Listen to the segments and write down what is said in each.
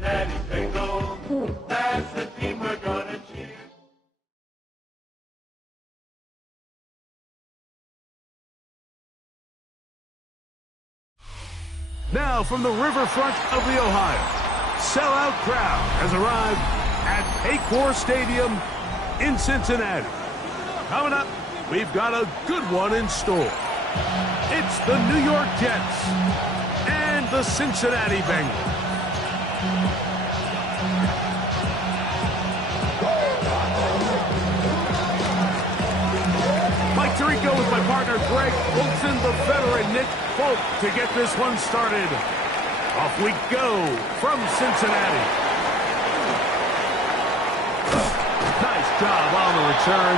Daddy Bengals, that's the team we're gonna cheer. Now from the riverfront of the Ohio, sellout crowd has arrived at Paycor Stadium in Cincinnati. Coming up, we've got a good one in store. It's the New York Jets and the Cincinnati Bengals. Mike Tirico with my partner Greg Olson, the veteran Nick Folk to get this one started. Off we go from Cincinnati. Nice job on the return.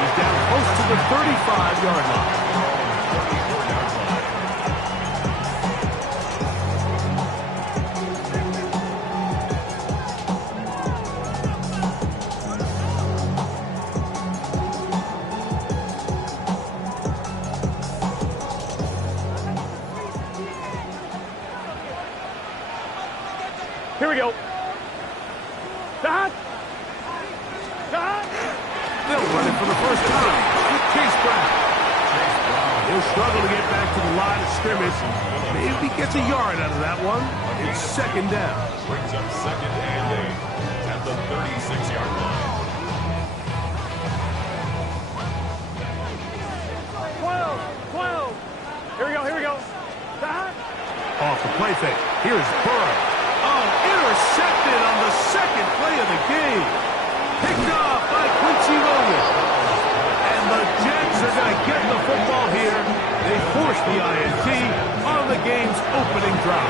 He's down close to the 35-yard line. Here we go. Dot. They'll run it for the first time with Chase Brown. He'll struggle to get back to the line of scrimmage. Maybe gets a yard out of that one. It's second down. Brings up 2nd and 8 at the 36-yard line. 12. Here we go. Dot. Off the play fake. Here's Burrow. Oh, intercepted on the second play of the game. Picked off by Quincy Logan. And the Jets are going to get the football here. They force the INT on the game's opening drive.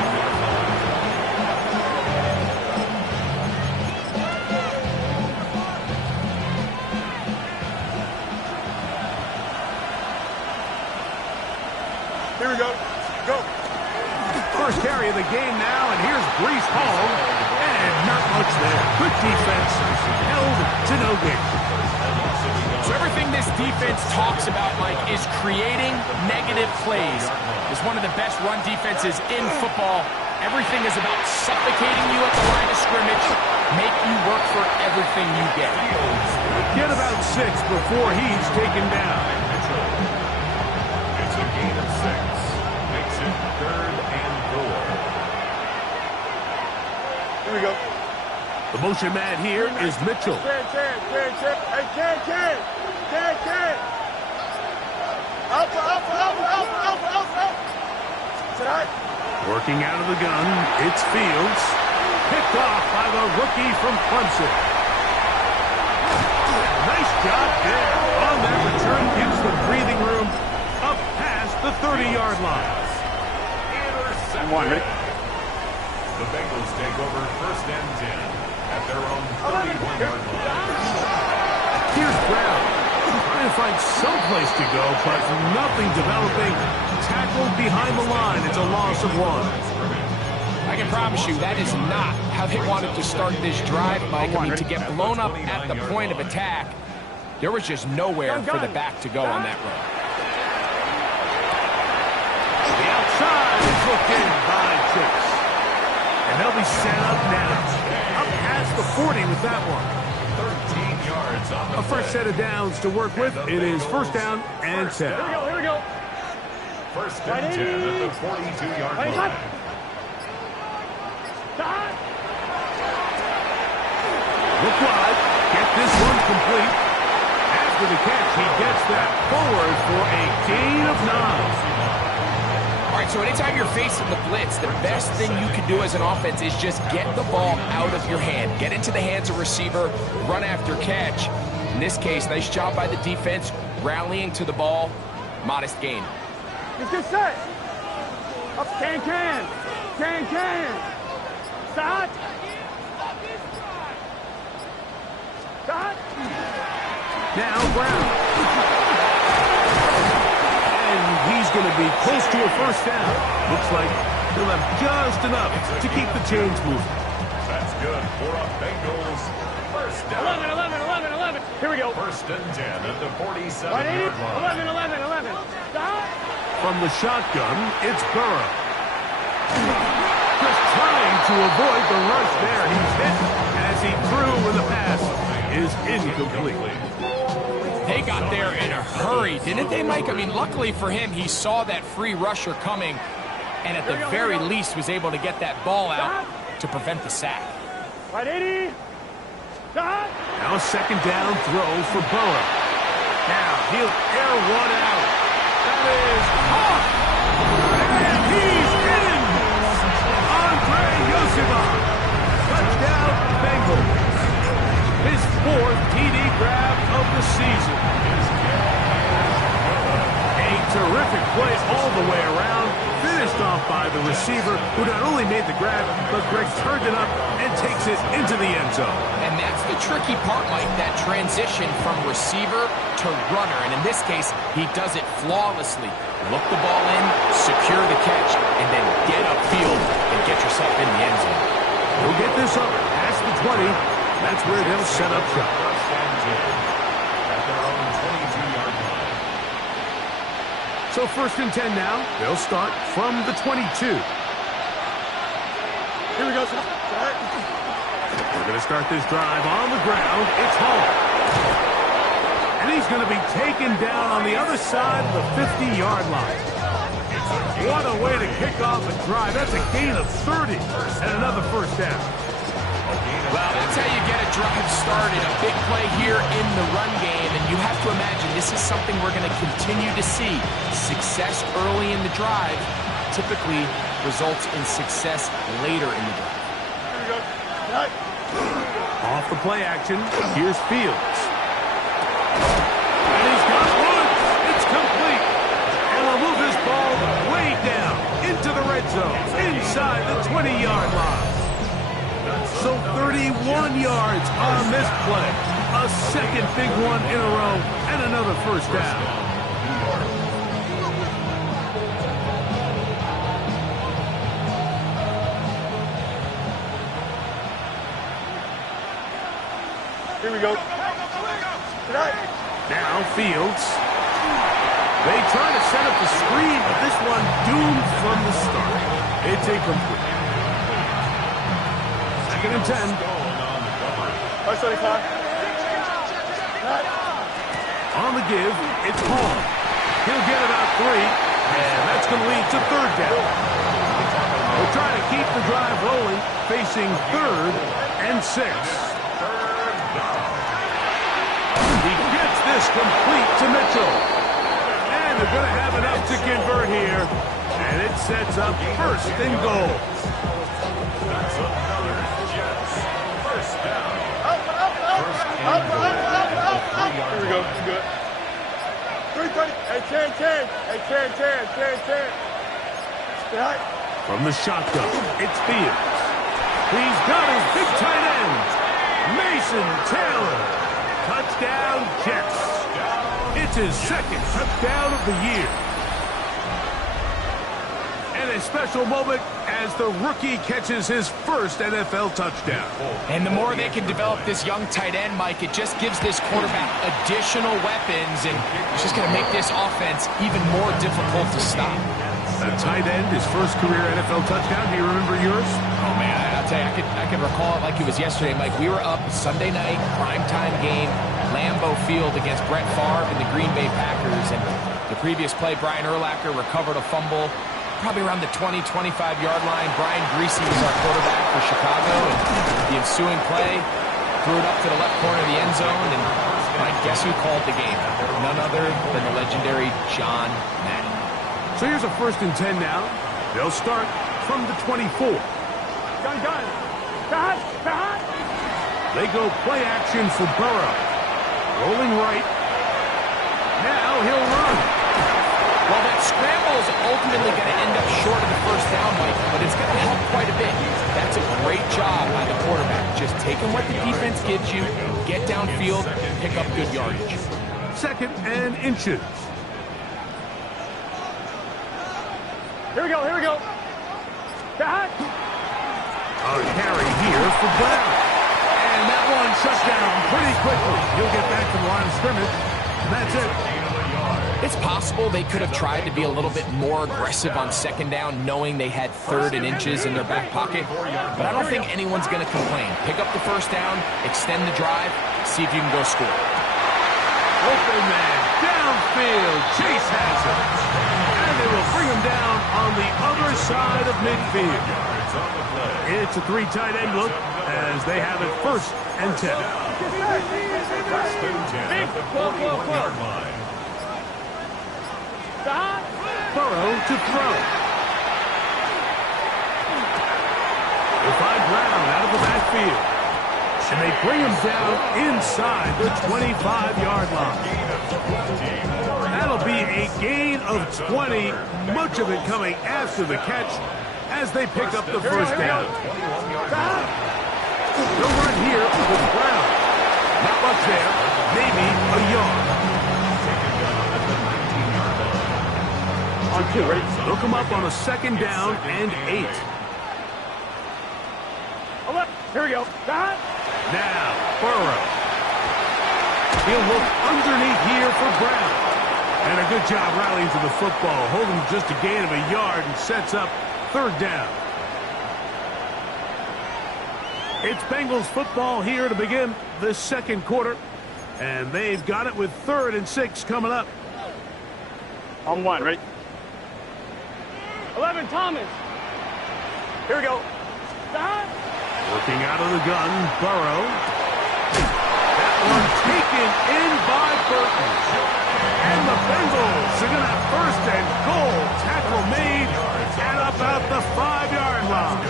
Here we go. Go. First carry of the game now, and here's Breece Hall. And not much there. Good defense. Held to no gain. So everything this defense talks about, Mike, is creating negative plays. It's one of the best run defenses in football. Everything is about suffocating you at the line of scrimmage, make you work for everything you get. Get about 6 before he's taken down. It's a gain of 6. Makes it 3rd and 4. Here we go. The motion man here is Mitchell. Hey, Ken. Alpha. Is it all right? Working out of the gun, it's Fields. Picked off by the rookie from Clemson. Nice job there. On that return, gives the breathing room up past the 30-yard line. The Bengals take over 1st and 10 at their own 31-yard line. Here's Brown. Trying to find some place to go, but nothing developing. Tackled behind the line. It's a loss of 1. I can promise you that is not how they wanted to start this drive, Mike. I mean, to get blown up at the point of attack, There was just nowhere for the back to go on that run. The outside is hooked in by Chase. And they'll be set up now. Up past the 40 with that one. 13 yards on the A fresh set of downs to work with. It is first down and 10. Here we go. First and 10 at the 42-yard line. Look wide. Get this one complete. After the catch, he gets that forward for a gain of 9. All right, so anytime you're facing the blitz, the best thing you can do as an offense is just get the ball out of your hand. Get into the hands of receiver, run after catch. In this case, nice job by the defense, rallying to the ball. Modest gain. Let's get set. Up, can. Start. Now Brown. And he's going to be close to a first down. Looks like he'll have just enough to keep the chains moving. That's good for a Bengals first down. 11. Here we go. First and 10 at the 47-yard line. 11. Start. From the shotgun, it's Burrow. Just trying to avoid the rush there. He's hit as he threw with the pass is incomplete. They got there in a hurry, didn't they, Mike? I mean, luckily for him, he saw that free rusher coming and at the very least was able to get that ball out to prevent the sack. Right, 80. Start. Now a second down throw for Burrow. Now he'll air one out. That is caught. And he's in. Andre Yosibon. Touchdown Bengals. His fourth TD grab of the season. A terrific play all the way around. Finished off by the receiver, who not only made the grab, but Greg turned it up and takes it into the end zone. And that's the tricky part, Mike, that transition from receiver to runner. And in this case, he does it flawlessly. Look the ball in, secure the catch, and then get upfield and get yourself in the end zone. He'll get this up past the 20. That's where they'll set up shop. First and 10 at their own 22-yard line. So first and 10 now. They'll start from the 22. Here we go. We're going to start this drive on the ground. It's Hall. And he's going to be taken down on the other side of the 50-yard line. What a way to kick off a drive. That's a gain of 30 and another first down. Well, that's how you get a drive started. A big play here in the run game, and you have to imagine this is something we're going to continue to see. Success early in the drive typically results in success later in the drive. Here we go. Right. Off the play action, here's Fields. And he's got one. It's complete. And we'll move this ball way down into the red zone, inside the 20-yard line. So 31 yards on this play. A second big one in a row and another first down. Here we go. Tonight. Now Fields. They try to set up the screen, but this one doomed from the start. It's incomplete. Second and 10. Right, 75. Tonight. On the give, it's Hall. He'll get about 3, and that's going to lead to third down. We're trying to keep the drive rolling, facing 3rd and 6. He gets this complete to Mitchell. And they're going to have enough to convert here. And it sets up first and goal. That's another Jets first down. Up. Here we go. Good. 330. Hey, 10. Tonight. From the shotgun, it's Fields. He's got his big tight end, Mason Taylor. Touchdown, Jets. It's his second touchdown of the year. And a special moment as the rookie catches his first NFL touchdown. And the more they can develop this young tight end, Mike, it just gives this quarterback additional weapons, and it's just going to make this offense even more difficult to stop. A tight end, his first career NFL touchdown. Do you remember yours? Oh, man, I'll tell you, I can recall it like it was yesterday, Mike. We were up Sunday night, primetime game, Lambeau Field against Brett Favre and the Green Bay Packers. And the previous play, Brian Urlacher recovered a fumble probably around the 20, 25-yard line. Brian Greasy was our quarterback for Chicago. And the ensuing play, threw it up to the left corner of the end zone. And Mike, guess who called the game? None other than the legendary John Madden. So here's a 1st and 10 now. They'll start from the 24. Gun. Behind. They go play action for Burrow. Rolling right. Now he'll run. Well, that scramble is ultimately going to end up short of the first down, Mike, but it's going to help quite a bit. That's a great job by the quarterback. Just taking what the defense gives you, get downfield, pick up good yardage. 2nd and inches. Here we go. Behind. A carry here for Brown. And that one shut down pretty quickly. He'll get back to the line of scrimmage. And that's it. It's possible they could have tried to be a little bit more aggressive on 2nd down, knowing they had 3rd and inches in their back pocket. But I don't think anyone's going to complain. Pick up the first down, extend the drive, see if you can go score. Open man, downfield. Chase has it. And they will bring him down on the other side of midfield. It's a 3 tight end look as they have it 1st and 10. Burrow to throw. They find Brown out of the backfield. And they bring him down inside the 25-yard line. That'll be a gain of 20, much of it coming after the catch as they pick up the first down. They'll run here with Brown. Not much there, maybe a yard. On 2, ready? They'll come up on a 2nd down and 8. Here we go. Behind. Now, Burrow. He'll look underneath here for Brown. And a good job rallying to the football, holding just a gain of a yard and sets up 3rd down. It's Bengals football here to begin the 2nd quarter. And they've got it with 3rd and 6 coming up. On 1, ready? 11, Thomas. Here we go. Behind. Working out of the gun, Burrow. That one taken in by Burton. And the Bengals are going to have 1st and goal. Tackle made and about the 5-yard line.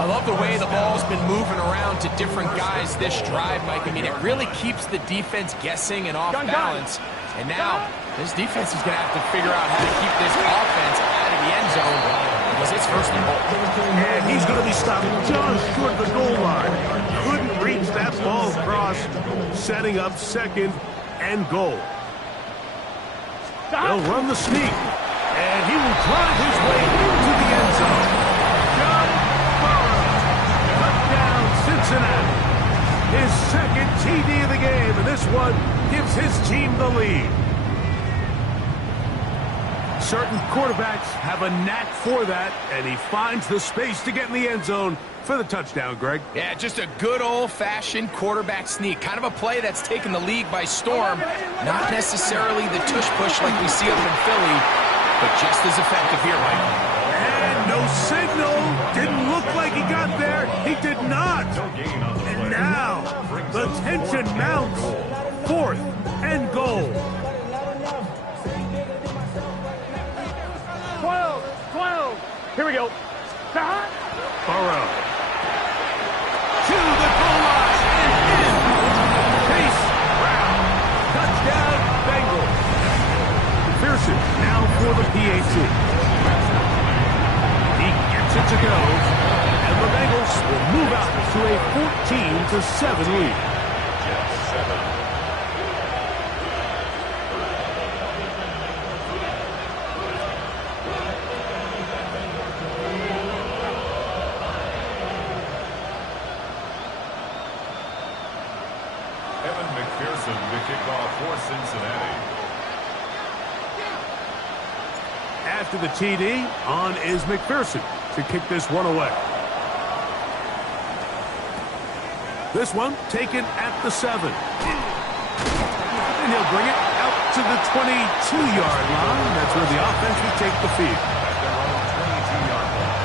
I love the way the ball's been moving around to different guys this drive, Mike. I mean, it really keeps the defense guessing and off balance. And now, this defense is going to have to figure out how to keep this offense out of the end zone because it's 1st and goal. And he's going to be stopped just short of the goal line. Couldn't reach that ball across, setting up 2nd and goal. They'll run the sneak, and he will drive his way into the end zone. John Burrow, touchdown Cincinnati. His 2nd TD of the game, and this one gives his team the lead. Certain quarterbacks have a knack for that, and he finds the space to get in the end zone for the touchdown, Greg. Yeah, just a good old-fashioned quarterback sneak. Kind of a play that's taken the league by storm. Not necessarily the tush-push like we see up in Philly, but just as effective here, Mike. And no signal. Didn't look like he got there. He did not. And now, the tension mounts. 4th and goal. 12. Here we go. Behind. Burrow. To the goal line and in. Chase Brown. Touchdown, Bengals. McPherson now for the PAT. He gets it to go. And the Bengals will move out to a 14-7 lead. Jets 7. After the TD, on is McPherson to kick this one away. This one taken at the 7. And he'll bring it out to the 22-yard line. That's where the offense will take the field. At their own 22-yard line.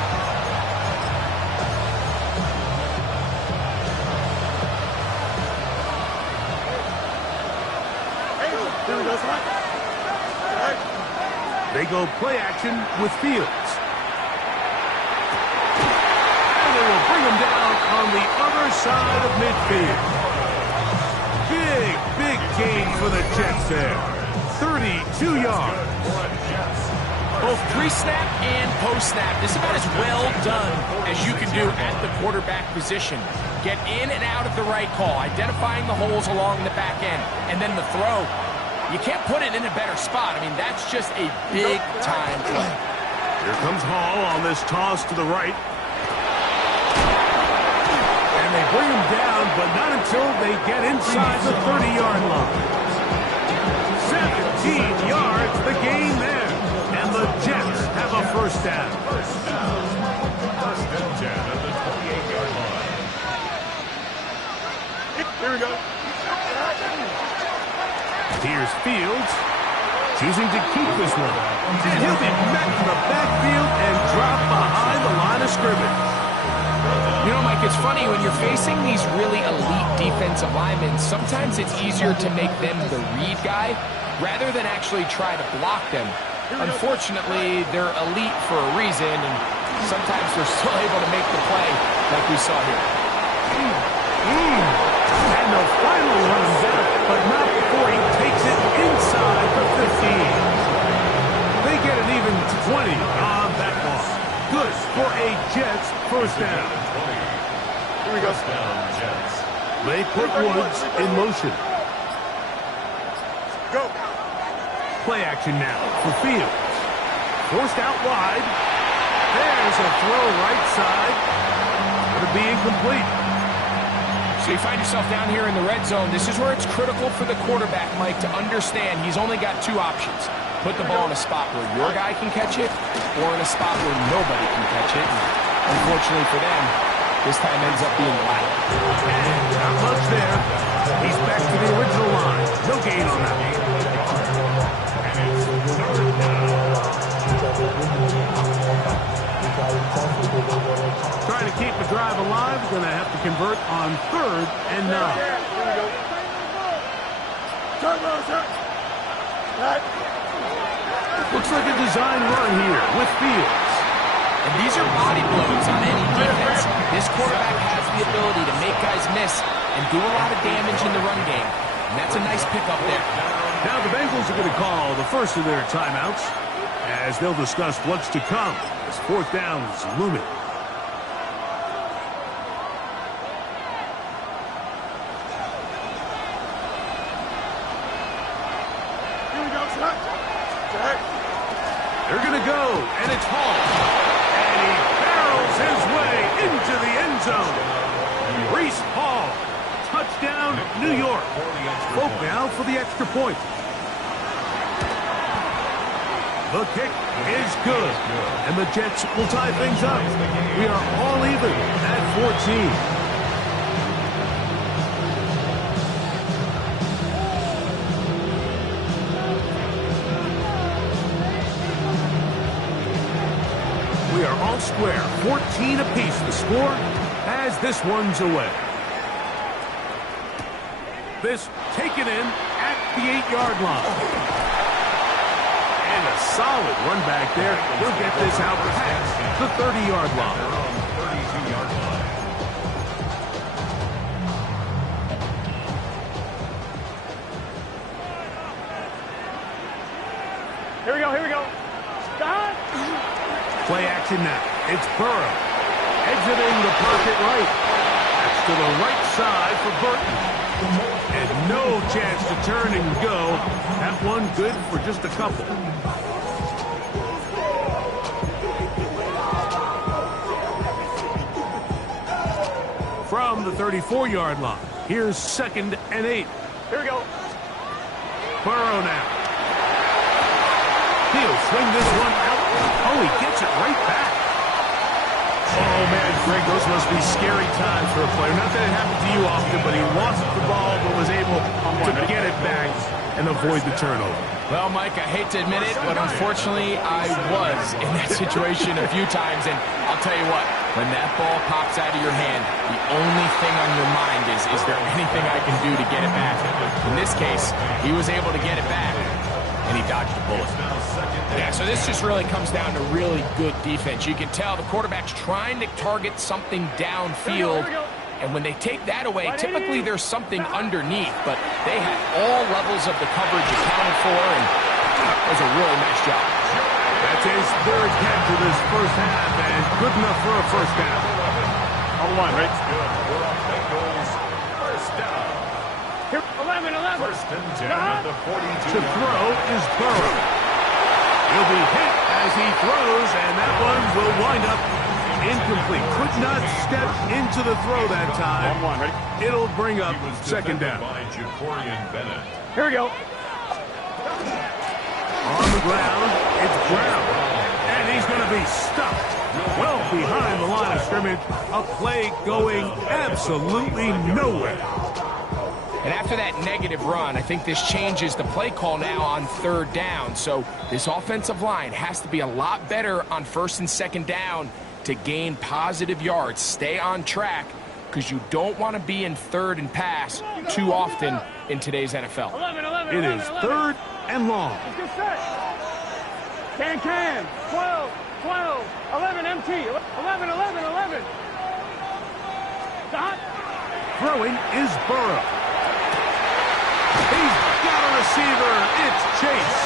Here we go, son. They go play action with Fields. And they will bring him down on the other side of midfield. Big gain for the Jets there. 32 yards. Both pre-snap and post-snap. This is about as well done as you can do at the quarterback position. Get in and out of the right call, identifying the holes along the back end, and then the throw. You can't put it in a better spot. I mean, that's just a big-time play. Here comes Hall on this toss to the right. And they bring him down, but not until they get inside the 30-yard line. 17 yards, the gain there. And the Jets have a first down. First and 10 at the 28-yard line. Here we go. Here's Fields, choosing to keep this one. And he'll be met in the backfield and drop behind the line of scrimmage. You know, Mike, it's funny, when you're facing these really elite defensive linemen, sometimes it's easier to make them the read guy rather than actually try to block them. Unfortunately, they're elite for a reason, and sometimes they're still able to make the play like we saw here. And the final run back, but not before he takes it inside the 15. They get an even 20 on that one. Good for a Jets first down. Here we go. First down, Jets. They put Woods in motion. Go. Play action now for Fields. Forced out wide. There's a throw right side. Going to be incomplete. So you find yourself down here in the red zone. This is where it's critical for the quarterback, Mike, to understand he's only got two options. Put the ball in a spot where your guy can catch it, or in a spot where nobody can catch it. And unfortunately for them, this time ends up being lateral. And not much there. He's back to the original line. No gain on that. Trying to keep the drive alive, going to have to convert on 3rd and 9. Here we go. Turn, turn. Right. Looks like a design run here with Fields. And these are body blows on any defense. This quarterback has the ability to make guys miss and do a lot of damage in the run game. And that's a nice pickup there. Now the Bengals are going to call the first of their timeouts as they'll discuss what's to come as 4th down is looming. Here we go, son. They're going to go, and it's Hall. And he barrels his way into the end zone. Reese Hall. Touchdown, New York. Folk now for the extra point. The kick is good. And the Jets will tie things up. We are all even at 14. We are all square, 14 apiece the score as this one's away. This taken in at the 8-yard line. And a solid run back there. He'll get this out past the 30-yard line. 32-yard line. Here we go, here we go. Stop. Play action now. It's Burrow. Exiting the pocket right. That's to the right side for Burton. And no chance to turn and go. That one good for just a couple. From the 34-yard line, here's 2nd and 8. Here we go. Burrow now. He'll swing this one out Oh, he gets it right back. Oh, man, Greg, those must be scary times for a player. Not that it happened to you often, but he lost the ball but was able to get it back and avoid the turnover. Well, Mike, I hate to admit it, but unfortunately, I was in that situation a few times, and I'll tell you what, when that ball pops out of your hand, the only thing on your mind is there anything I can do to get it back? In this case, he was able to get it back, and he dodged a bullet. Yeah, so this just really comes down to really good defense. You can tell the quarterback's trying to target something downfield, and when they take that away, typically there's something underneath, but they had all levels of the coverage accounted for, and it was a really nice job. That's his third catch of this first half, and good enough for a first down. On one, right? Good for a Bengals first down. Here, 11. First and 10 at the 42. To throw is Burrow. He'll be hit as he throws, and that one will wind up incomplete. Could not step into the throw that time. On one, ready? It'll bring up He was second defended down. by Jacorian Bennett. Here we go. On the ground, it's Brown. And he's going to be stuffed well behind the line of scrimmage. A play going absolutely nowhere. And after that negative run, I think this changes the play call now on third down. So this offensive line has to be a lot better on first and second down to gain positive yards. Stay on track, because you don't want to be in third and pass too often in today's NFL. 11. It is third and long. Let's get set. Can. 12. 11 MT. 11. Dot. Throwing is Burrow. He's got a receiver. It's Chase.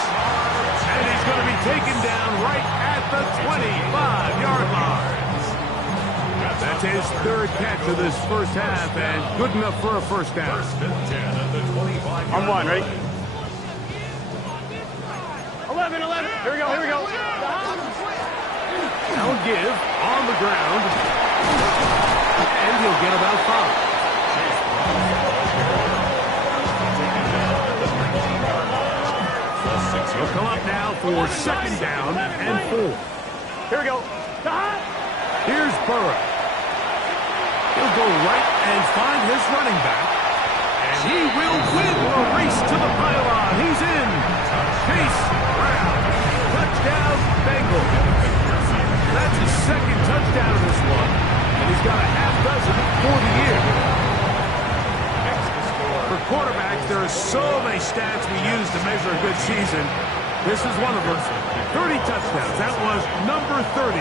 And he's going to be taken down right at the 25-yard line. That's his third catch of this first half, and good enough for a first down. First and 10 at the 25. On one, ready? 11. Here we go. Now give on the ground. And he'll get about 5. He'll come up now for second down and 4. Here we go. Here's Burrow. He'll go right and find his running back. And he will win the race to the pylon. He's in. Chase Brown. Touchdown, Bengals. That's his second touchdown of this one. And he's got a half dozen for the year. For quarterbacks, there are so many stats we use to measure a good season. This is one of them. 30 touchdowns. That was number 30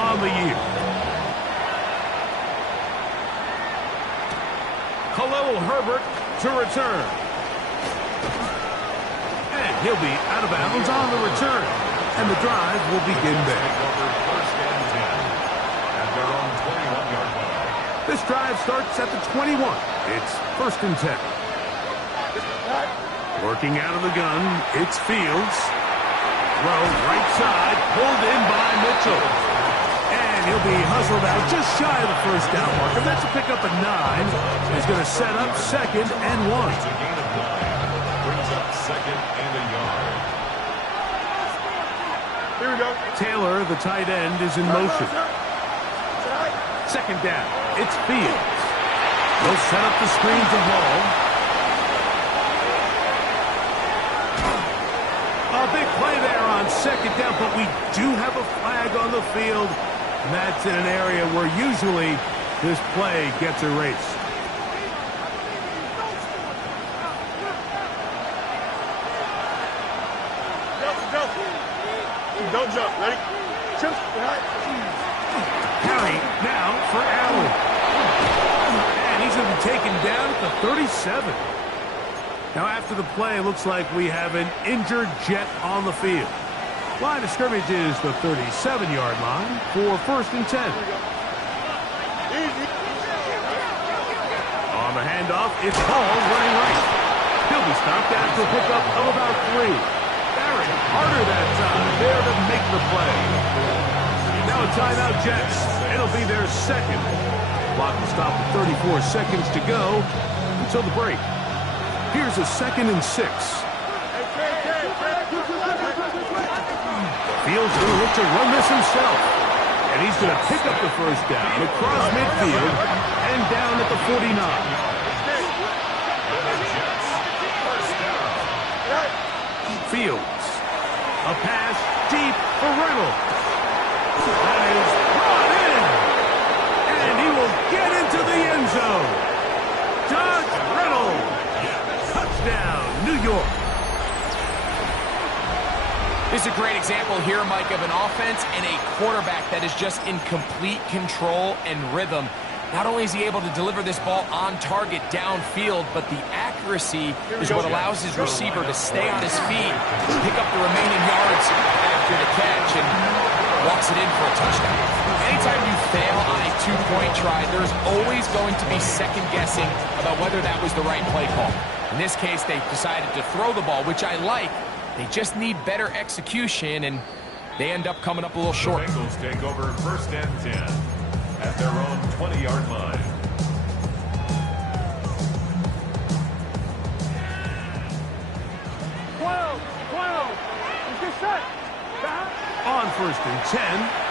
on the year. Khalil Herbert to return. And he'll be out of bounds on the return. And the drive will begin there. First and 10 at their own 21-yard line. This drive starts at the 21. It's first and 10. Working out of the gun, it's Fields. Throw right side, pulled in by Mitchell. And he'll be hustled out just shy of the first down marker. That's a pickup of 9. He's going to set up second and 1. It's a gain of 9. Brings up second and a yard. Here we go. Taylor, the tight end, is in motion. Second down, it's Fields. They'll set up the screen to Hall. A big play there on second down, but we do have a flag on the field. And that's in an area where usually this play gets erased. Don't jump. Ready? Carry now for Allen. And he's going to be taken down at the 37. Now after the play, it looks like we have an injured Jet on the field. Line of scrimmage is the 37-yard line for first and 10. On the handoff, it's Hall running right. He'll be stopped after a pickup of about 3. Barrett harder that time, there to make the play. Now a timeout, Jets. It'll be their second. Clock will stop with 34 seconds to go until the break. Here's a second and 6. Fields going to look to run this himself. And he's going to pick up the first down across midfield and down at the 49. Fields. A pass deep for Reynolds. That is brought in. And he will get into the end zone. Doug Reynolds. Touchdown, New York. This is a great example here, Mike, of an offense and a quarterback that is just in complete control and rhythm. Not only is he able to deliver this ball on target downfield, but the accuracy is what allows his receiver to stay on his feet, pick up the remaining yards after the catch, and walks it in for a touchdown. Anytime you fail on a two-point try, there's always going to be second-guessing about whether that was the right play call. In this case, they decided to throw the ball, which I like. They just need better execution, and they end up coming up a little short. The Bengals take over 1st and 10 at their own 20-yard line. On 1st and 10,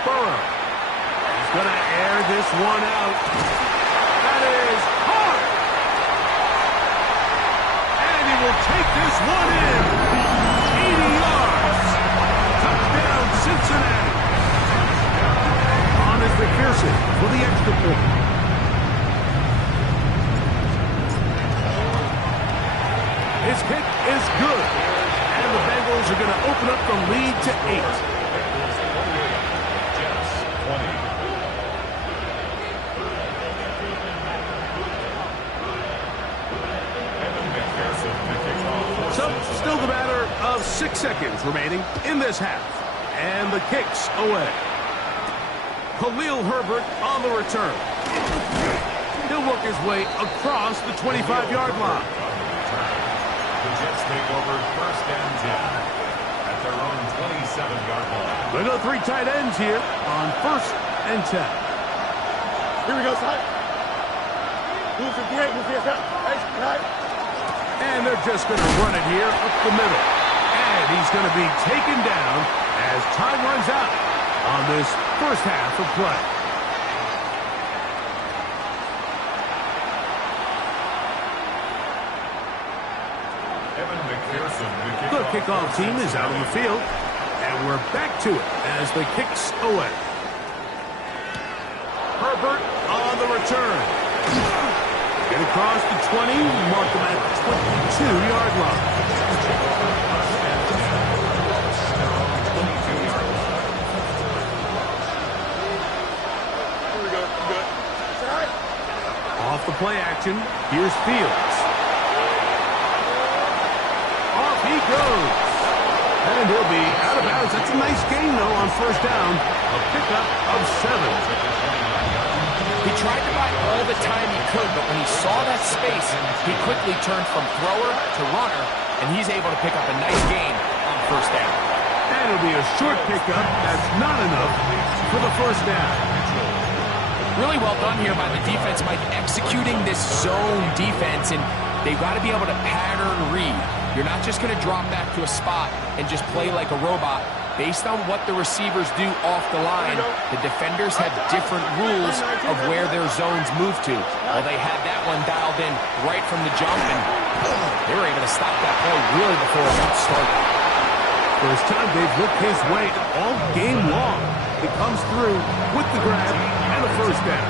Burrow. He's going to air this one out. That is hard. And he will take this one in. 80 yards. Touchdown, Cincinnati. On is McPherson for the extra point. His kick is good. And the Bengals are going to open up the lead to 8. Jets 20. So, still the matter of 6 seconds remaining in this half. And the kick's away. Khalil Herbert on the return. He'll work his way across the 25-yard line. The Jets take over 1st and 10 at their own 27-yard line. They go 3 tight ends here on 1st and 10. Here we go, son. Move 58, move 58. Hey, And they're just going to run it here up the middle. And he's going to be taken down as time runs out on this first half of play. The kickoff team is out on the field. And we're back to it as the kick's away. Herbert on the return. Get across the 20, mark them at the 22-yard line. here we go. Good. All right. Off the play action, here's Fields. Off he goes. And he'll be out of bounds. That's a nice gain, though, on 1st down. A pickup of 7. He tried to buy all the time he could, but when he saw that space, he quickly turned from thrower to runner, and he's able to pick up a nice gain on 1st down. And it'll be a short pickup. That's not enough for the 1st down. Really well done here by the defense, Mike, executing this zone defense, and they've got to be able to pattern read. You're not just going to drop back to a spot and just play like a robot. Based on what the receivers do off the line, the defenders have different rules of where their zones move to. Well, they had that one dialed in right from the jump, and they were able to stop that play really before it got started. First time they've looked his way all game long. He comes through with the grab and a 1st down.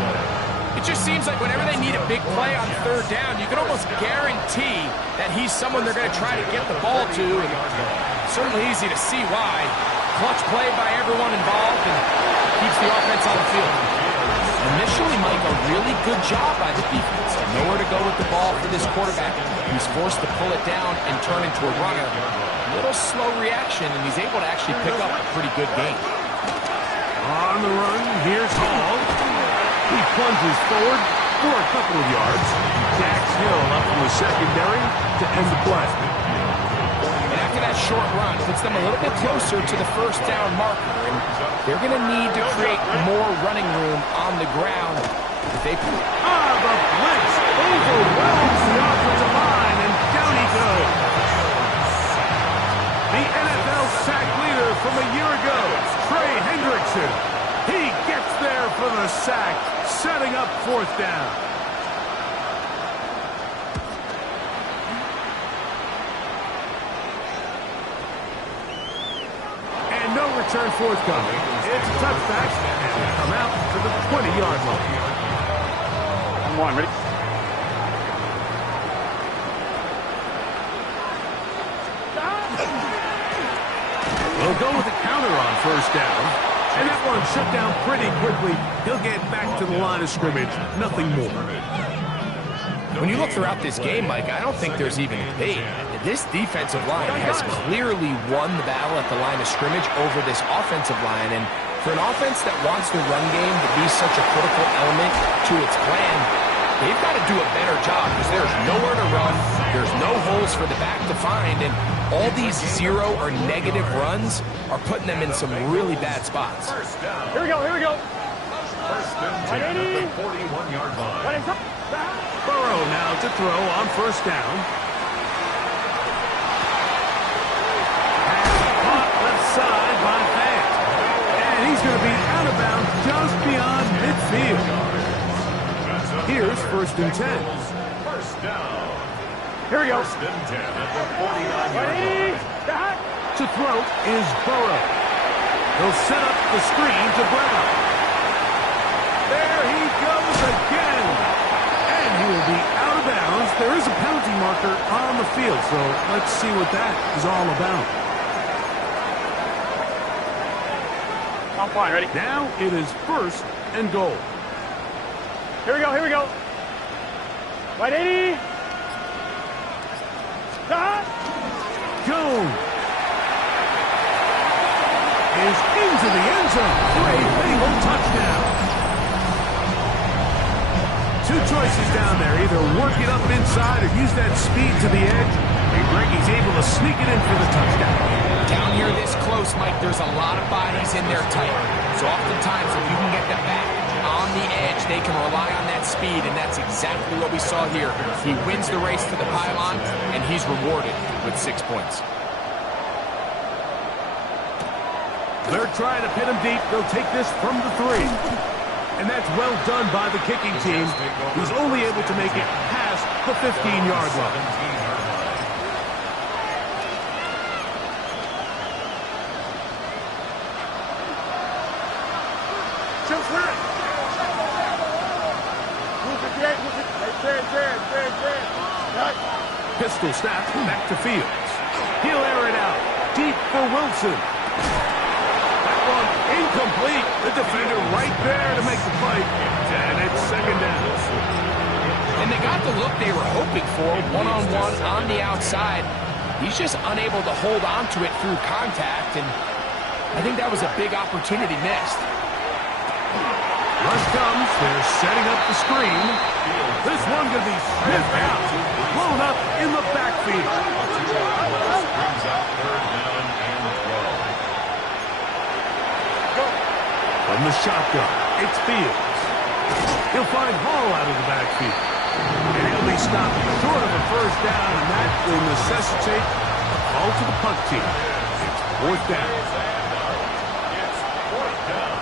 It just seems like whenever they need a big play on 3rd down, you can almost guarantee that he's someone they're going to try to get the ball to. And certainly easy to see why. Clutch play by everyone involved and keeps the offense on the field. Initially, Mike, a really good job by the defense. Nowhere to go with the ball for this quarterback. He's forced to pull it down and turn into a runner. A little slow reaction, and he's able to actually pick up a pretty good gain. On the run, here's Hall. He plunges forward for a couple of yards. Dax Hill up from the secondary to end the play. And after that short run, puts them a little bit closer to the 1st down marker. And they're going to need to create more running room on the ground. If they the blitz overwhelms the offensive line, and down he goes. The NFL sack leader from a year ago motion. He gets there for the sack, setting up 4th down. And no return forthcoming. It's a touchback, and they come out to the 20-yard line. Come on, ready? We'll go with the counter on 1st down. And that one shut down pretty quickly. He'll get back to the line of scrimmage. Nothing more. When you look throughout this game, Mike, I don't think there's even a debate. This defensive line has clearly won the battle at the line of scrimmage over this offensive line. And for an offense that wants the run game to be such a critical element to its plan, they've got to do a better job because there's nowhere to run. There's no holes for the back to find. And all these 0 or negative runs are putting them in some really bad spots. Here we go, here we go. 1st and 10 at the 41-yard line. Burrow now to throw on 1st down. Pass caught left side by Fant. And he's going to be out of bounds just beyond midfield. Here's 1st and 10. 1st down. Here we go. 1st and 10 at the 49-yard line. To throw is Burrow. He'll set up the screen to Brown. There he goes again. And he will be out of bounds. There is a penalty marker on the field, so let's see what that is all about. I'm fine, ready? Now it is 1st and goal. Here we go, here we go. Right 80. Jones is into the end zone for a Bengal touchdown. 2 choices down there. Either work it up inside or use that speed to the edge. And Greggy's able to sneak it in for the touchdown. Down here this close, Mike, there's a lot of bodies in there tight. So oftentimes, if you can get them back on the edge, they can rely on that speed, and that's exactly what we saw here. He wins the race to the pylon, and he's rewarded with 6 points. They're trying to pin him deep. They'll take this from the 3. And that's well done by the kicking team, who's only able to make it past the 15-yard line. Pistol snap back to Fields. He'll air it out. Deep for Wilson. That one incomplete. The defender right there to make the fight. And it's 2nd down. And they got the look they were hoping for, one-on-one on the outside. He's just unable to hold on to it through contact, and I think that was a big opportunity missed. Rush comes. They're setting up the screen. This one going to be sniffed out. Blown up in the backfield. Brings out 3rd down and 12. From the shotgun, it's Fields. He'll find Hall out of the backfield. And he'll be stopped short of a 1st down, and that will necessitate a call to the punt team. It's 4th down. It's 4th down.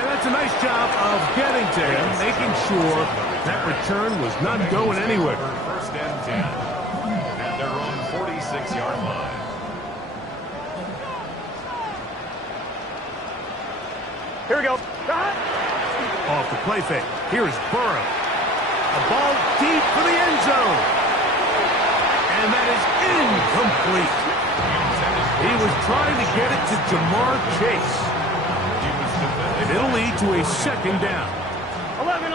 And that's a nice job of getting to him, making sure that return was not going anywhere. 1st and 10 at their own 46-yard line. Here we go. Off the play fake. Here's Burrow. A ball deep for the end zone. And that is incomplete. He was trying to get it to Jamar Chase. And it'll lead to a 2nd down. 11.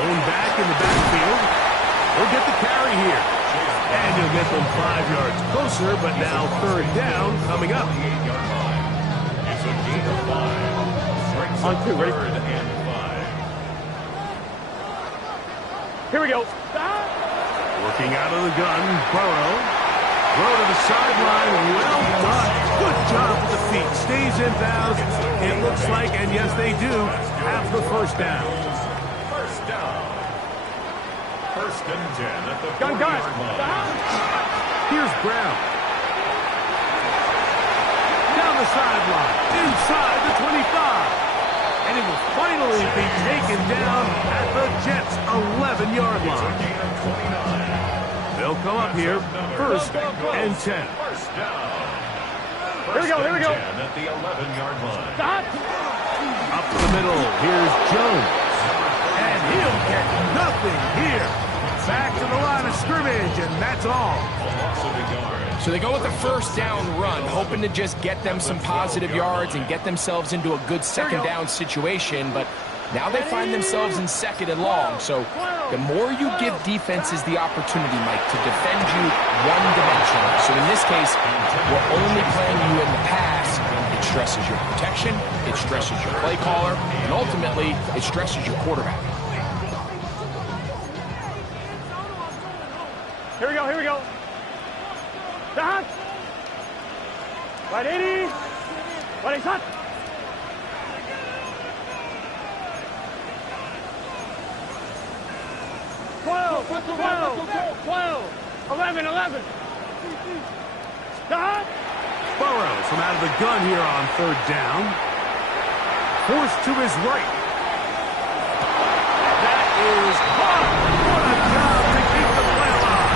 Going back in the backfield. He'll get the carry here. And he'll get them 5 yards closer, but now 3rd down coming up. 8-yard line. It's a gain of 5. Brings On up 2, ready? 3rd and 5. Here we go. Working out of the gun, Burrow. Throw to the sideline. Well done. Good job with the feet. Stays in bounds. It looks like, and yes, they do, have the 1st down. 1st down. First and 10 at the 40-yard line. Here's Brown. Down the sideline, inside the 25. And it will finally be taken down at the Jets' 11-yard line. They'll come up here, first and 10. First down. Here we go, here we go. At the 11-yard line. Up the middle, here's Jones. And he'll get nothing here. Back to the line of scrimmage, and that's all. So they go with the first down run, hoping to just get them some positive yards and get themselves into a good second down situation, but now they find themselves in second and long. So the more you give defenses the opportunity, Mike, to defend you one-dimensionally. So in this case, we're only playing you in the pass. It stresses your protection, it stresses your play caller, and ultimately, it stresses your quarterback. Here we go, here we go. Stop. Right 80. Right shot. 12. 11. Stop. Burrows from out of the gun here on third down. Forced to his right. That is hard. What a job to keep the play alive.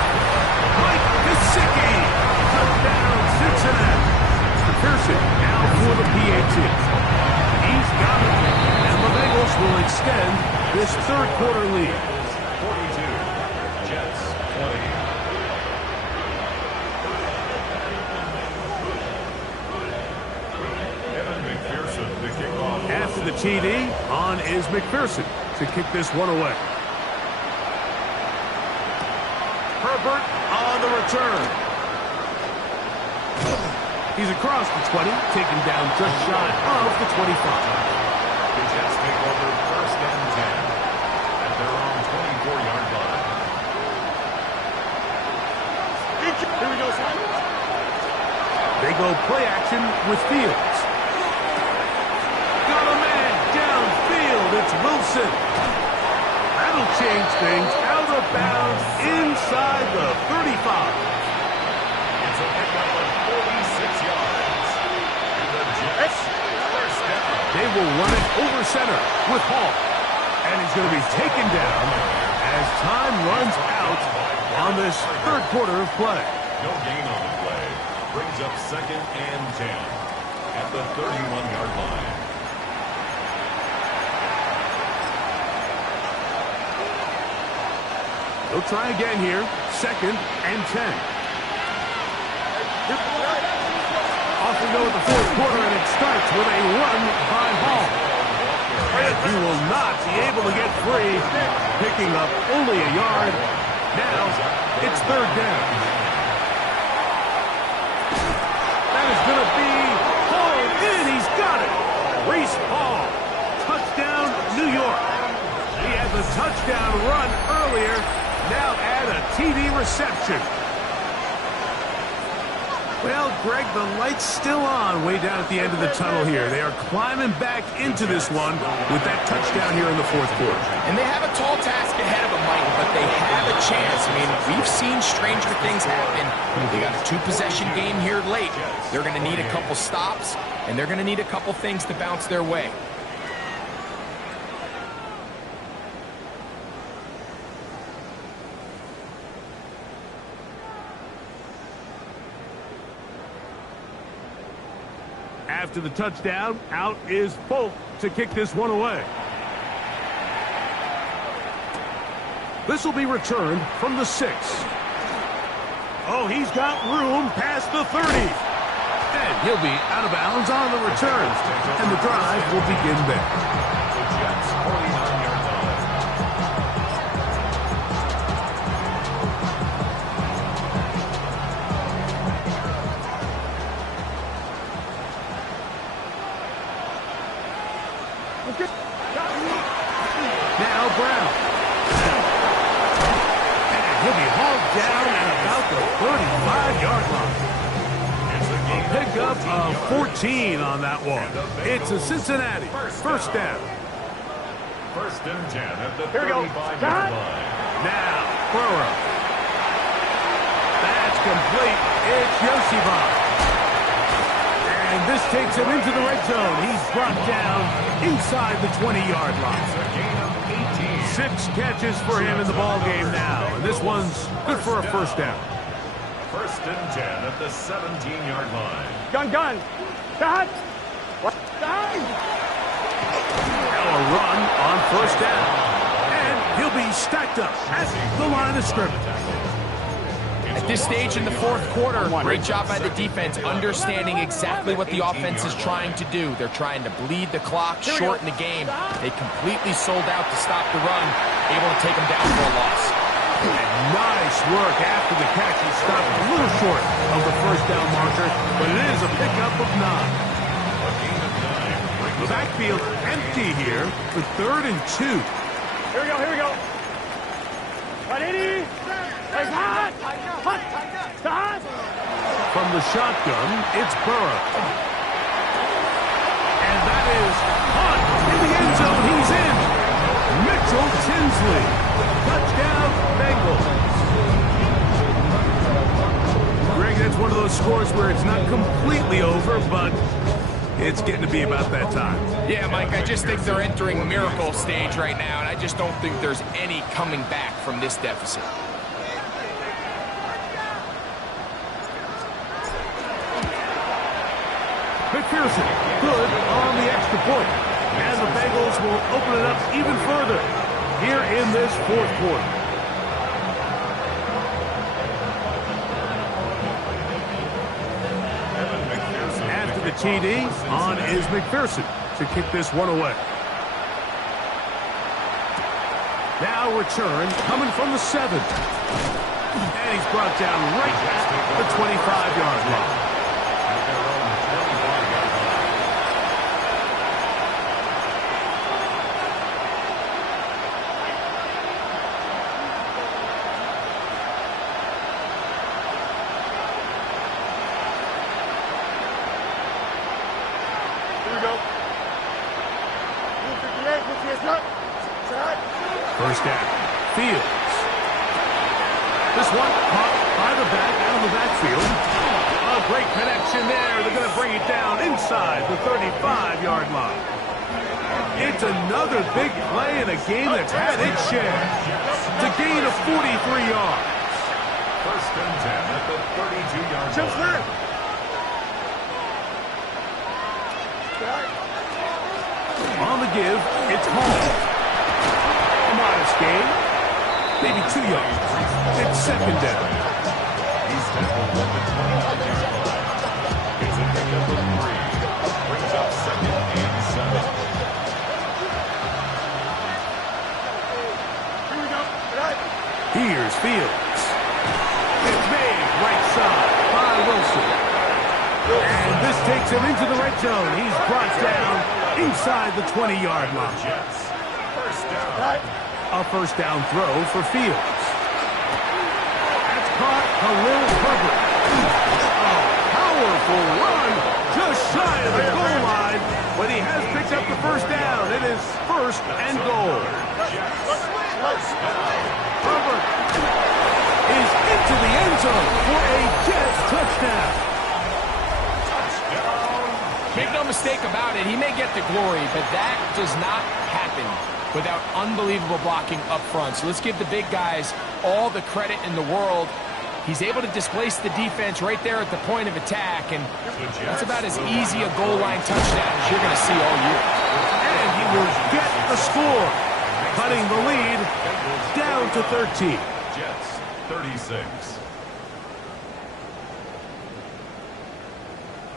Mike Gesicki. Touchdown, Cincinnati. McPherson now for the PAT. He's got it. And the Bengals will extend this third quarter lead. 42. Jets 20. After the TD, on is McPherson to kick this one away. Herbert on the return. He's across the 20, taken down just shy of the 25. The Jets take over first and 10 at their own 24-yard line. Here we go, son. They go play action with Fields. Got a man downfield. It's Wilson. That'll change things. Out of bounds inside the 35. It's a pickup of 46 yards. And the Jets first down. They will run it over center with Hall. And he's going to be taken down as time runs out on this third quarter of play. No gain on the play. Brings up second and 10 at the 31-yard line. They'll try again here. Second and 10. Off we go with the fourth quarter, and it starts with a run by Hall. And he will not be able to get free, picking up only a yard. Now it's third down. That is going to be hauled in. He's got it. Reese Hall. Touchdown, New York. He had the touchdown run earlier. Now add a TD reception. Well, Greg, the light's still on way down at the end of the tunnel here. They are climbing back into this one with that touchdown here in the fourth quarter. And they have a tall task ahead of them, Mike, but they have a chance. I mean, we've seen stranger things happen. They got a two-possession game here late. They're going to need a couple stops, and they're going to need a couple things to bounce their way. After the touchdown, out is Folk to kick this one away. This will be returned from the 6. Oh, he's got room past the 30. And he'll be out of bounds on the return. And the drive will begin there. The Jets 49-yard line. Now Brown. And he'll be hauled down at about the 35-yard line. A pickup of 14 on that one. It's a Cincinnati first down. First and 10 at the Here we go. 35-yard line. Now, Burrow. That's complete. It's Yoshiba. And this takes him into the red zone. He's brought down inside the 20-yard line. It's a gain of 18. 6 catches for him in the ball game now. And this one's good for a first down. First and 10 at the 17-yard line. Gun. Gun. Gun. Now a run on first down. And he'll be stacked up at the line of scrimmage. At this stage in the fourth quarter, great job by the defense understanding exactly what the offense is trying to do. They're trying to bleed the clock, shorten the game. They completely sold out to stop the run, able to take them down for a loss. And nice work after the catch. He stopped a little short of the first down marker, but it is a pickup of 9. A gain of 9. The backfield empty here for 3rd and 2. Here we go. Right, 80. Hey, hot. From the shotgun, it's Burrow. And that is hot in the end zone. He's in. Mitchell Tinsley. Touchdown, Bengals. Greg, that's one of those scores where it's not completely over, but it's getting to be about that time. Yeah, Mike, I just think they're entering miracle stage right now, and I just don't think there's any coming back from this deficit. McPherson, good on the extra point. And the Bengals will open it up even further here in this fourth quarter. After the TD, on is McPherson to kick this one away. Now return coming from the 7. And he's brought down right at the 25-yard line. First down. Fields. This one caught by the back out of the backfield. A great connection there. They're going to bring it down inside the 35-yard line. It's another big play in a game that's had its share. It's a gain of 43 yards. First and 10 at the 32-yard line. On the give, it's Hall. Modest gain, maybe 2 yards. It's second down. He's tackled at the 25-yard line. It's a pickup of 3. Brings up second and 7. Here's Fields. It's made right side by Wilson. And this takes him into the red zone. He's brought down inside the 20-yard line. Jets. First down. A first down throw for Fields. That's caught a little cover. A powerful run just shy of the goal line, but he has picked up the first down. It is first and goal. Herbert is into the end zone for a Jets touchdown. Make no mistake about it, he may get the glory, but that does not happen without unbelievable blocking up front. So let's give the big guys all the credit in the world. He's able to displace the defense right there at the point of attack, and that's about as easy a goal line touchdown as you're going to see all year. And he will get the score, cutting the lead down to 13. Jets 36.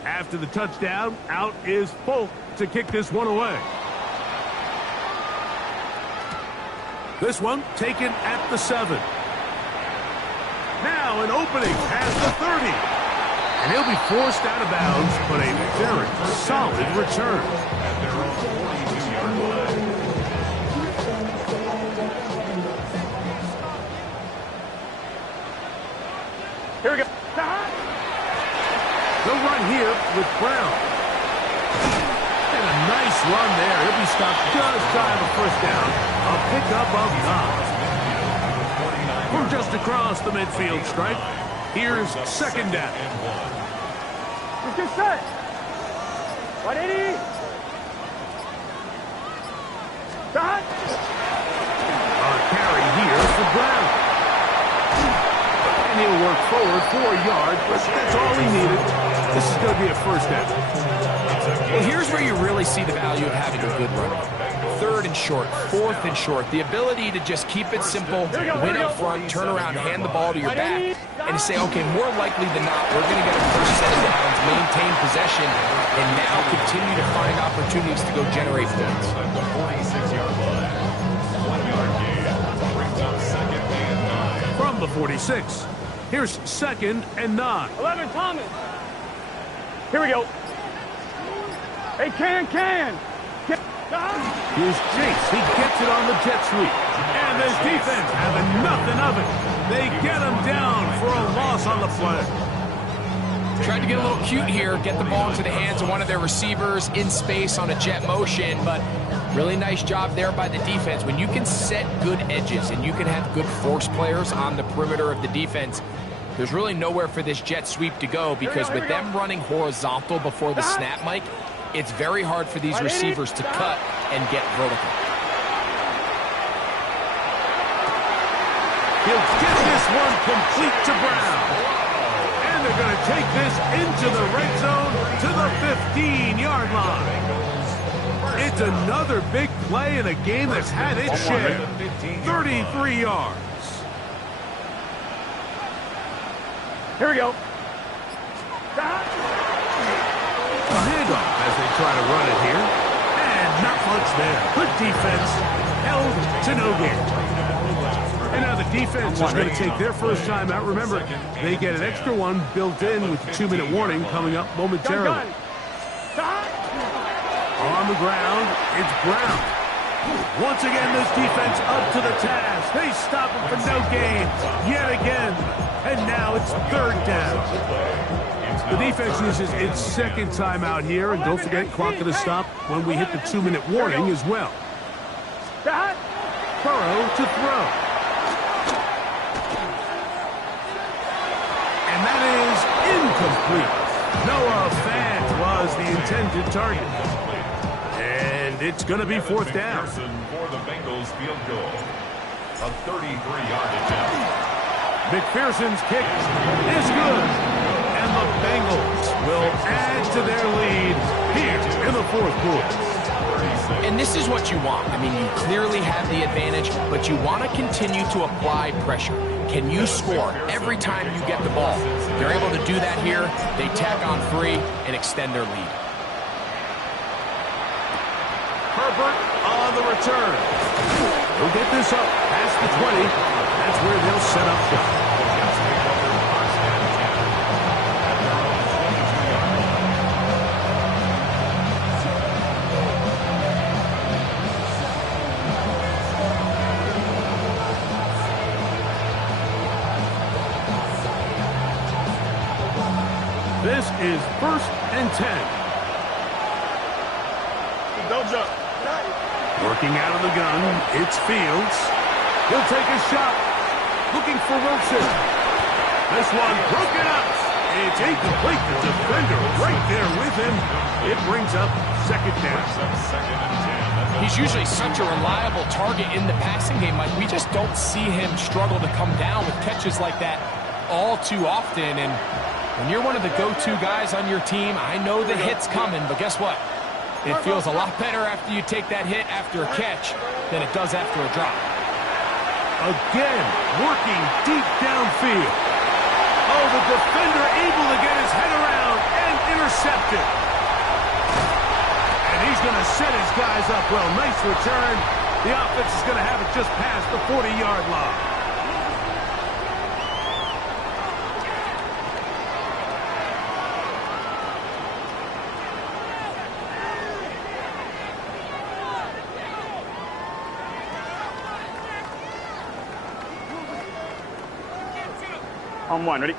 After the touchdown, out is Folk to kick this one away. This one taken at the 7. Now an opening at the 30. And he'll be forced out of bounds, but a very solid return. At their own 42-yard line. Here we go. They'll run here with Brown. And a nice run there. He'll be stopped just shy of a first down. A pickup of 9. From just across the midfield stripe, here's second down. Let's get set. 180. Dot. A carry here for Brown. And he'll work forward 4 yards, but that's all he needed. This is going to be a first down. Well, here's where you really see the value of having a good run. 3rd and short, 4th and short. The ability to just keep it simple, win up front, turn around, hand the ball to your back, and to say, okay, more likely than not, we're going to get a first set of downs, maintain possession, and now continue to find opportunities to go generate points. At the 46-yard line. 1-yard gain. Brings up second and 9. From the 46, here's second and 9. 11, Thomas. Here we go. Hey, can. Here's Chase. He gets it on the jet sweep. And this defense having nothing of it. They get him down for a loss on the play. Tried to get a little cute here, get the ball into the hands of one of their receivers in space on a jet motion, but really nice job there by the defense. When you can set good edges and you can have good force players on the perimeter of the defense, there's really nowhere for this jet sweep to go, because with them running horizontal before the snap, Mike, it's very hard for these receivers to cut and get vertical. He'll get this one complete to Brown. And they're going to take this into the red zone to the 15-yard line. It's another big play in a game that's had its share. 33 yards. Here we go. A handoff as they try to run it here. And not much there. Good defense. Held to no gain. And now the defense is going to take their first time out. Remember, they get an extra one built in with the 2-minute warning coming up momentarily. On the ground, it's Brown. Once again, this defense up to the task. They stop him for no gain yet again. And now it's 3rd down. The defense uses its second time out here. And don't forget, clock to stop when we hit the 2-minute warning as well. Burrow to throw. And that is incomplete. Noah Fant was the intended target. And it's going to be 4th down. For the Bengals field goal. A 33-yard attempt. McPherson's kick is good. And the Bengals will add to their lead here in the 4th quarter. And this is what you want. I mean, you clearly have the advantage, but you want to continue to apply pressure. Can you score every time you get the ball? They're able to do that here. They tack on 3 and extend their lead. Herbert on the return. He'll get this up past the 20. That's where they'll set up shop. This is 1st and 10. Don't jump. Working out of the gun, it's Fields. He'll take a shot. Looking for Wilson. This one broken up. It's incomplete. The defender right there with him. It brings up 2nd down. He's usually such a reliable target in the passing game, Mike. We just don't see him struggle to come down with catches like that all too often. And when you're one of the go-to guys on your team, I know the hit's coming, but guess what? It feels a lot better after you take that hit after a catch than it does after a drop. Again, working deep downfield. Oh, the defender able to get his head around and intercept it. And he's going to set his guys up well. Nice return. The offense is going to have it just past the 40-yard line. On 1, ready?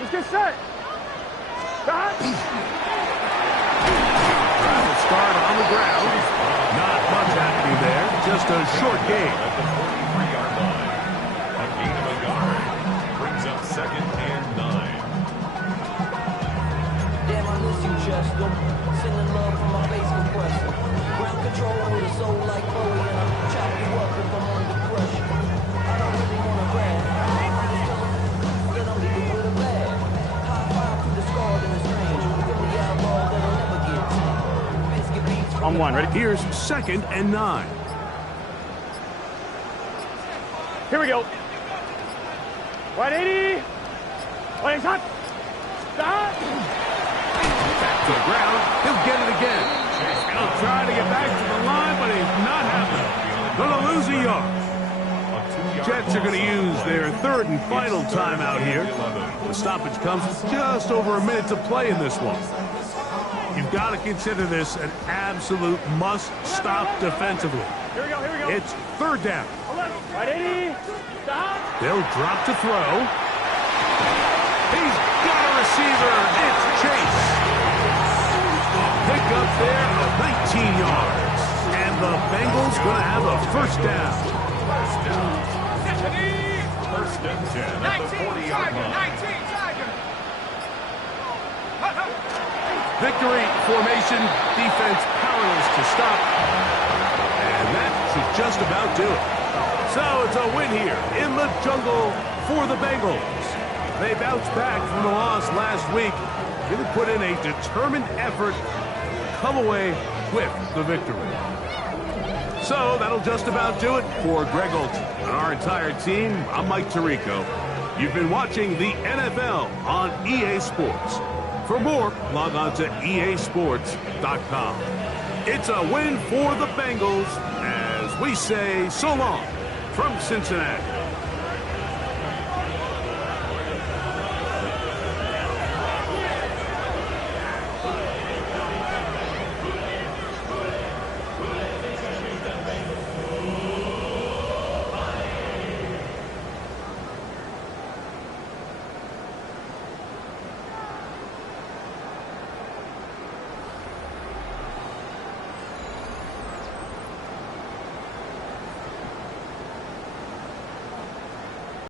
Let's get set. just a short game. At the 43-yard line. A gain of a yard brings up 2nd and 9. Damn, I miss you, Chester. Sending love from my bass compressor. Ground control with a soul like Bowie, and I'll chop you up if I'm under pressure. I don't really want to brag. Then I'm leaving with a bag. High five to the scarred and the strange. From the outlaw that'll never get tamed. Biscuit beats from On one, ready? Here's 2nd and 9. Here we go. 180. 180 hot. Stop. Back to the ground. He'll get it again. He'll try to get back to the line, but he's not happening. Gonna lose a yard. Jets are going to use their 3rd and final timeout here. The stoppage comes with just over a minute to play in this one. You've got to consider this an absolute must-stop defensively. Here we go, here we go. It's 3rd down. 180. Stop. They'll drop to throw. He's got a receiver. It's Chase. Pick up there of 19 yards. And the Bengals going to have a 1st down. First and 10 at the 40-yard line. Victory formation, defense powerless to stop. And that should just about do it. So it's a win here in the jungle for the Bengals. They bounced back from the loss last week. Really put in a determined effort to come away with the victory. So that'll just about do it for Greg Olson and our entire team. I'm Mike Tirico. You've been watching the NFL on EA Sports. For more, log on to easports.com. It's a win for the Bengals as we say so long from Cincinnati.